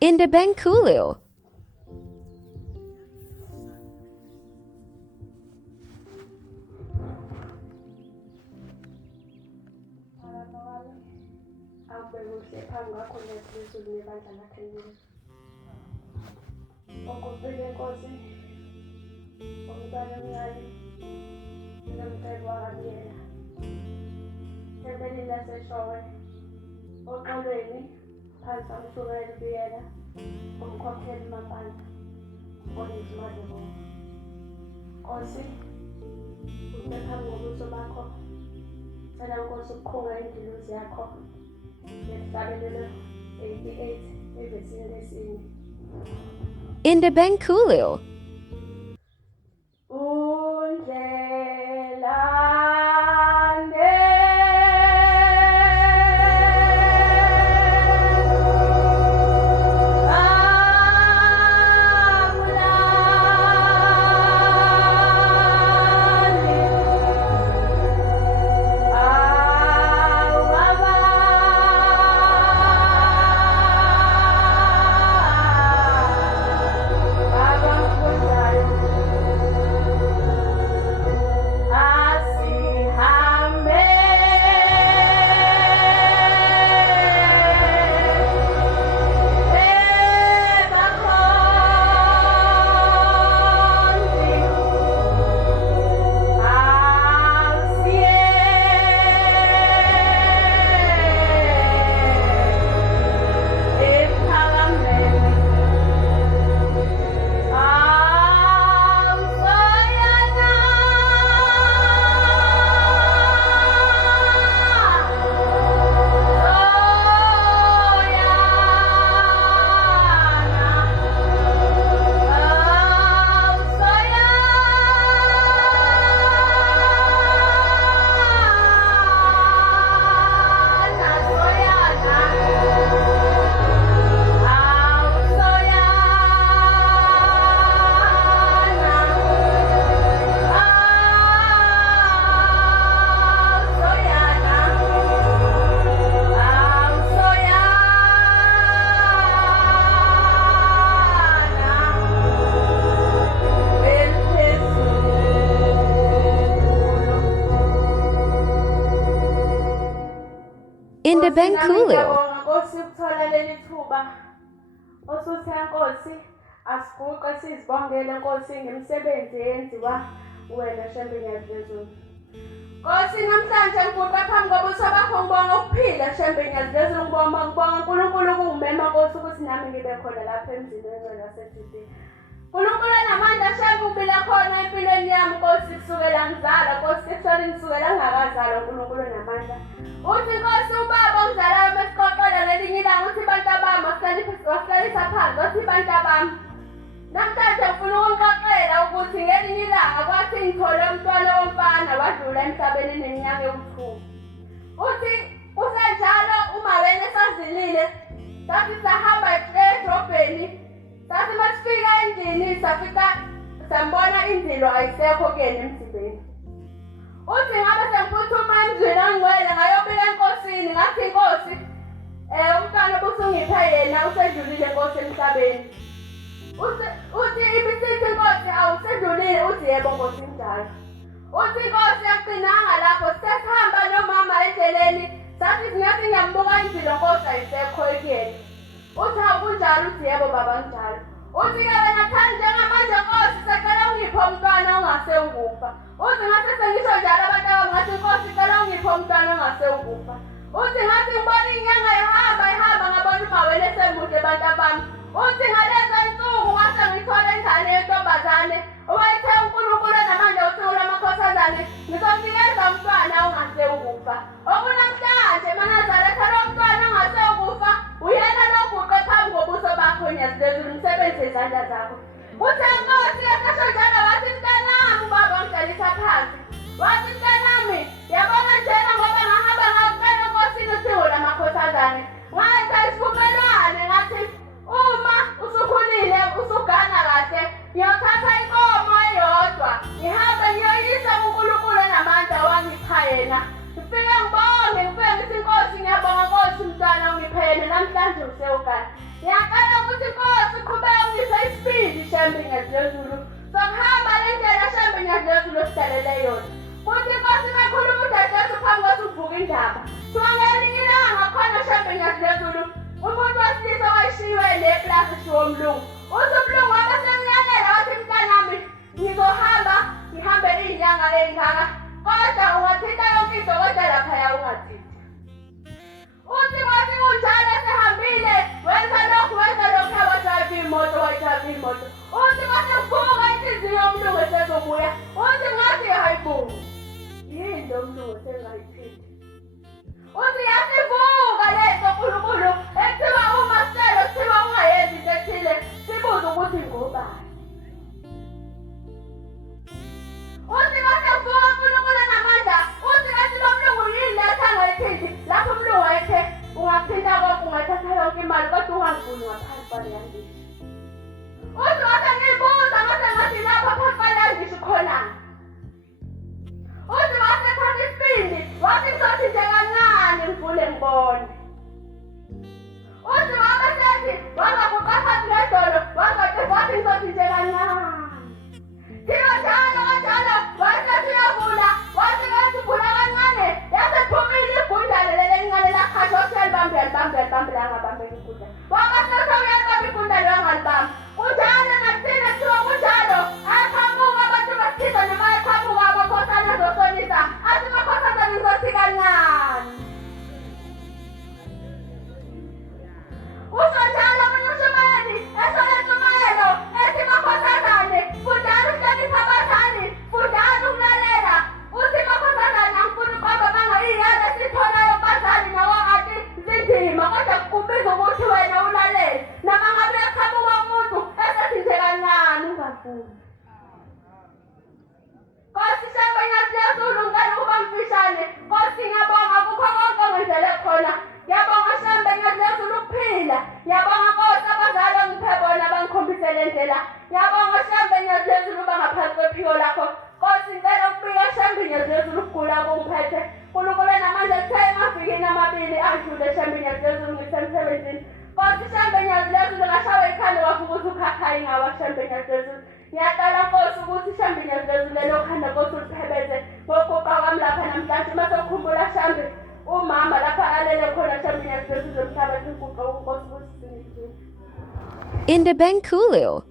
Indabankulil. Indabankulil. Indabankulil. Nkosi ukuthola leli thuba. Osuthe Nkosi asiguqe sizibongele Nkosi ngemisebenzi eyenziwa wena Shembe Lwezulu. Nkosi namhlanje ngiguqa phambi kobuso bakho ngibonga ukuphila Shembe Lwezulu ngibonga uNkulunkulu kungimema Nkosi ukuthi nami ngibe khona lapha emzini wengcwele yaseJudiya. uNkulunkulu namandla Shembe ubila khona empilweni yami Nkosi kusukela ngizalwa Nkosi kusukela ngingakazalwa uNkulunkulu namandla. Uthi Nkosi ubaba ongizalayo mesixoxela ngelinye ilanga uthi bantu bami wasihlalisa phansi wathi bantu bami. Namhlanje ngifuna ukunixoxela ukuthi ngelinye ilanga kwathi ngithole umntwana womfana wadlula emhlabeni neminyaka ewuthumi. Uthi kusenjalo uma wena esazilile sathi sahamba edrobheni sathi masifika endlini sambona indilo ayisekho kuyena emzimbeni. Uthi ngabe sengiphuthuma emzini ongcwele ngayobika enkosini ngathi Nkosi umntwana obusungiphe yena usedlulile Nkosi emhlabeni. Uthi ibisithi Nkosi awusedlulile uthi yebo Nkosi njalo. Uthi Nkosi yaqinanga lapho sesihamba nomama endleleni sathi singathi ngiyambuka indilo Nkosi ayisekho kuyena. Uthi akunjalo uthi yebo baba njalo. Uthi ke wena thani njengamanje Nkosi sicela ungiphe umntwana ongase ungufa. Uthi ngathi sengisho njalo abantu abangathi Nkosi cela ungiphe umntwana ongase ungufa. Uthi ngathi ngibona inyanga ihamba ngabona umawele esemuhle bantu bami. Uthi ngalezo insuku kwase ngithola ingane yentombazane owayethe uNkulunkulu namanje uthula amakhosazane ngizomnikeza umntwana ongase ukufa. Okunamhlanje manazaleka lo mntwana ongase ukufa uyena loguqe phambi kobuso bakho uNyazi umsebenzi izandla zakho. Uthe Nkosi yasho njalo wathi mntanami ubaba ngihlalisa phansi. Wathi mntanami yabona njena ngoba ngahamba ngacela enkosini uthula amakhosazane. Ngathi isivumelwano ngathi uma usukhulile usugana kahle ngiyothatha inkomo eyodwa ngihambe ngiyoyisa uNkulunkulu namandla wangipha yena. Ngifike ngithi Nkosi ngiyabonga Nkosi mntwana ungiphe yena namhlanje usewugana. Ngiyacela ukuthi Shembe Lwezulu. Sokuhamba le ndlela Shembe Lwezulu sidalele yona. Kuthi Nkosi makhuluma udadewethu phambi kokuthi uvuka indaba. Siwangelinye ilanga khona Shembe Lwezulu. Umuntu wesilisa wayishiwe neplasi shiwo umlungu. Uthi umlungu wabe semnyanela wathi mntanami ngizohamba ngihambe iy'nyanga ey'ngaka. Kodwa ungathinta yonke into kodwa laphaya ungathinti. Uthi kwathi kunjalo esehambile wenza lokhu wajayiva imoto. Uthi kwasevuka inhliziyo yomlungu esezobuya. Uthi ngathi hayibo yini lo mlungu esengayiphinda. Uthi yasivuka lento nkulunkulu ekuthiwa uma sicela kuthiwa ungayenzi into ethile sibuze ukuthi ngobani. Uthi kwasevuka unkulunkulu namandla. Uthi ngathi lo mlungu yini letha angayiphinda. Lapho umlungu wayethe ungaphinda konke ungathatha yonke imali kodwa ungangivuni ngaphansi kwaleya ndisho. Uthi ngase ngiyibuza ngathi lapho phansi kwaleya ndisho khona. Uthi wasethatha isibindi wathi ngizothi nje kancane ngivule ngibone. Uthi wabesethi wazaguqa phansi ngedolo wathi ngizothi nje kancane. Thiwa njalo wasethi uyavula wathi ngathi vula kancane yasephumile igundane leli elincane lakhasha wathi uyalibambe langabambeki igundane. Wakasethi uyalibamba igundane wangalibamba. Kunjalo nakuthina kuthiwa kunjalo ayaqhamuka abantu besithiza noma ayaqhamuka abakhosana azosonisa athi makhosana ngizothi kancane. Usho njalo omunye ushumayeli esoletha umayelo ethi makhosazane fundani ukuhlonipha abazali fundani ukulalela. Uthi makhosazane angifuni uqamba manga iy'yalo esiyitholayo kubazali nawakati zinzima kodwa kubiza ukuthi wena ulalele. Noma ngabe uyaqhamuka umuntu esethi nje kancane ungafuni. Nkosi Shembe Lwezulu ngicela ukuba mfishane. Nkosi ngiyabonga kukho konke ongenzele khona. Ngiyabonga Shembe Lwezulu ukuphila. Ngiyabonga Nkosi abazali ongiphe bona bangikhombisele indlela. Ngiyabonga Shembe Lwezulu bangaphansi kwephiko lakho. Nkosi ngicela ukubika Shembe Lwezulu ukugula kungiphethe. Nkulunkulu namandla kuthe emavikini amabili adlule Shembe Lwezulu ngisemsebenzini. Nkosi Shembe Lwezulu ngashawa ikhanda wavuka uthi ukhakhayi ngawa Shembe Lwezulu. Ngiyaqala Nkosi ukuthi Shembe Lwezulu lelo khanda Nkosi uliphebeze ngokuguqa kwami lapha namhlanje uma sokukhumbula Shembe umama lapha alele khona Shembe Lwezulu emhlabathini kuguqa uNkosi ukuthi sinithini. Indebenkulu.